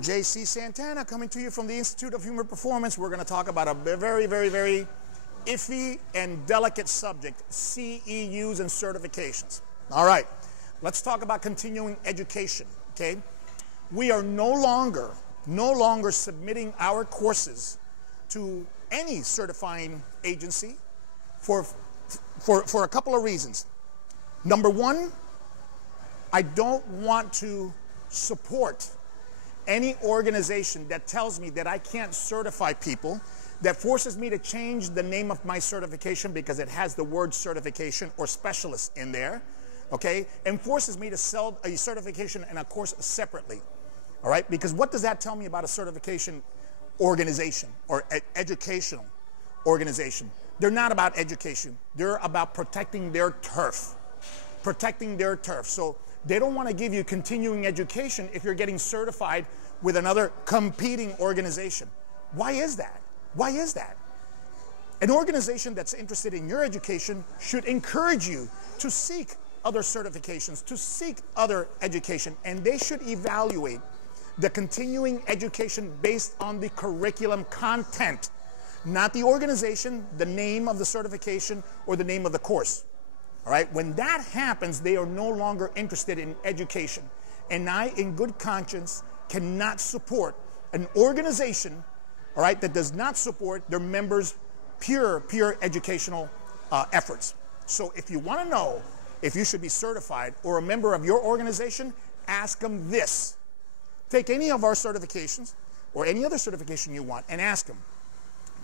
JC Santana coming to you from the Institute of Human Performance. We're going to talk about a very, very, very iffy and delicate subject, CEUs and certifications. All right, let's talk about continuing education, okay? We are no longer submitting our courses to any certifying agency for a couple of reasons. Number one, I don't want to support any organization that tells me that I can't certify people, that forces me to change the name of my certification because it has the word certification or specialist in there, okay, and forces me to sell a certification and a course separately, all right? Because what does that tell me about a certification organization or educational organization? They're not about education. They're about protecting their turf, So they don't want to give you continuing education if you're getting certified with another competing organization. Why is that? Why is that? An organization that's interested in your education should encourage you to seek other certifications, to seek other education, and they should evaluate the continuing education based on the curriculum content, not the organization, the name of the certification, or the name of the course. All right, when that happens, they are no longer interested in education. And I, in good conscience, cannot support an organization, all right, that does not support their members' pure educational efforts. So if you want to know if you should be certified or a member of your organization, ask them this. Take any of our certifications or any other certification you want and ask them,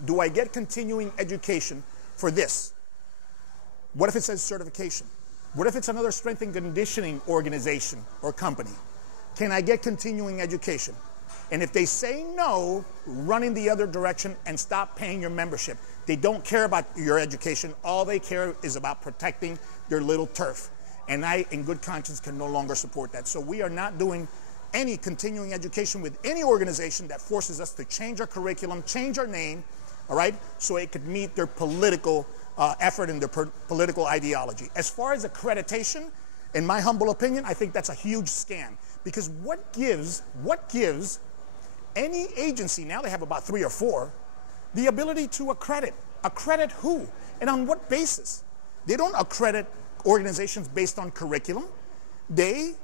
do I get continuing education for this? What if it says certification? What if it's another strength and conditioning organization or company? Can I get continuing education? And if they say no, run in the other direction and stop paying your membership. They don't care about your education. All they care is about protecting their little turf. And I, in good conscience, can no longer support that. So we are not doing any continuing education with any organization that forces us to change our curriculum, change our name, all right, so it could meet their political effort and their political ideology. As far as accreditation, in my humble opinion, I think that's a huge scam. Because what gives any agency, now they have about 3 or 4, the ability to accredit? Accredit who? And on what basis? They don't accredit organizations based on curriculum. They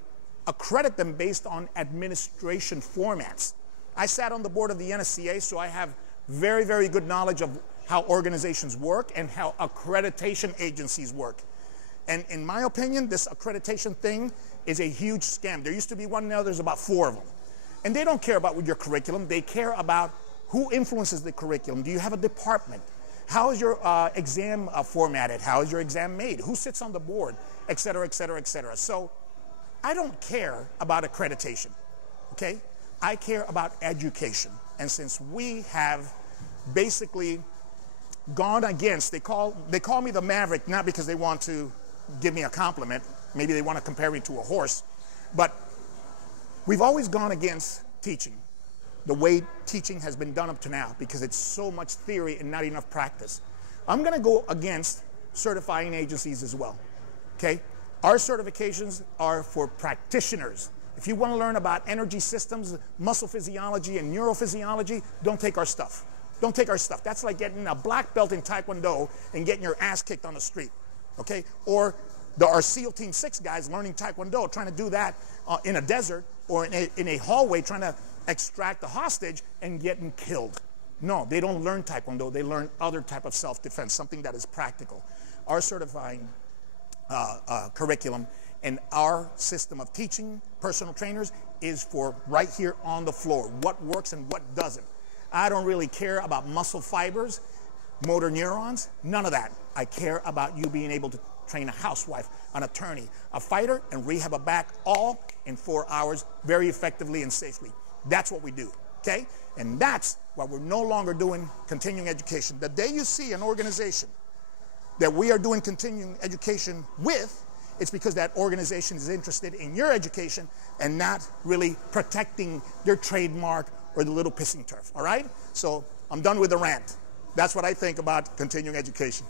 accredit them based on administration formats. I sat on the board of the NSCA, so I have very, very good knowledge of how organizations work and how accreditation agencies work. And in my opinion, this accreditation thing is a huge scam. There used to be one, now there's about 4 of them. And they don't care about your curriculum. They care about who influences the curriculum. Do you have a department? How is your exam formatted? How is your exam made? Who sits on the board? Et cetera, et cetera, et cetera. So I don't care about accreditation, okay? I care about education. And since we have basically gone against, they call me the Maverick, not because they want to give me a compliment. Maybe they want to compare me to a horse. But we've always gone against teaching, the way teaching has been done up to now, because it's so much theory and not enough practice. I'm going to go against certifying agencies as well, okay? Our certifications are for practitioners. If you want to learn about energy systems, muscle physiology, and neurophysiology, don't take our stuff. Don't take our stuff. That's like getting a black belt in Taekwondo and getting your ass kicked on the street, okay? Or our SEAL Team 6 guys learning Taekwondo, trying to do that in a desert or in a hallway, trying to extract a hostage and getting killed. No, they don't learn Taekwondo. They learn other type of self-defense, something that is practical. Our certifying curriculum and our system of teaching personal trainers is for right here on the floor, what works and what doesn't. I don't really care about muscle fibers, motor neurons, none of that. I care about you being able to train a housewife, an attorney, a fighter, and rehab a back, all in 4 hours, very effectively and safely. That's what we do, okay? And that's why we're no longer doing continuing education. The day you see an organization that we are doing continuing education with, it's because that organization is interested in your education and not really protecting their trademark or the little pissing turf, all right? So I'm done with the rant. That's what I think about continuing education.